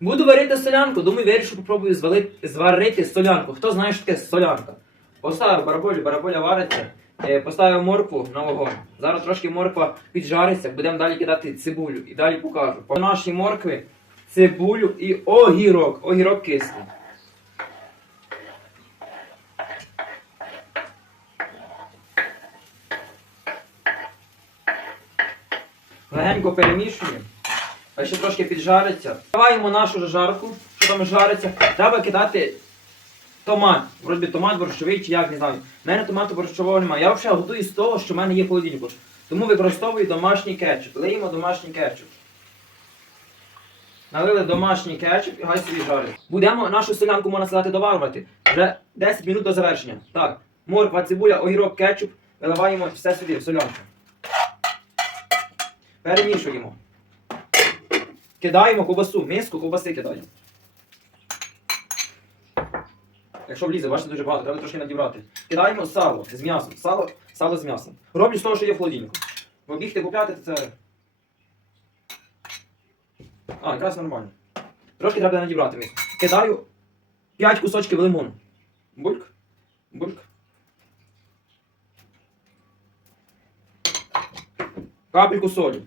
Буду варити солянку, думаю, вирішу, попробую звалити, зварити солянку. Хто знає, що таке солянка? Поставив бараболю, бараболя вариться, е, поставив моркву на вогонь. Зараз трошки морква піджариться, будемо далі кидати цибулю і далі покажу. По нашій моркві цибулю і огірок. Огірок кислий. Легенько перемішуємо. А ще трошки піджариться. Даваємо нашу жарку, що там жариться. Треба кидати томат. Вроді томат борщовий чи як, не знаю. У мене томату борщового немає. Я взагалі готую з того, що в мене є в. Тому використовую домашній кетчуп. Лиємо домашній кетчуп. Налили домашній кетчуп і хай собі жарить. Будемо нашу селянку, можна сказати, доварювати. Вже 10 минут до завершення. Так, морква, цибуля, огірок, кетчуп. Виливаємо все сюди, в солянку. Перемішуємо. Кидаємо ковбасу, миску ковбаси кидаємо. Якщо влізе, бачите, дуже багато, треба трошки надібрати. Кидаємо сало з м'ясом. Сало, сало з м'ясом. Роблю з того, що є в холодильнику. Бо бігти купляти, це. А, якраз нормально. Трошки треба надібрати миску. Кидаю 5 кусочків лимону. Бульк. Бульк. Капельку солі.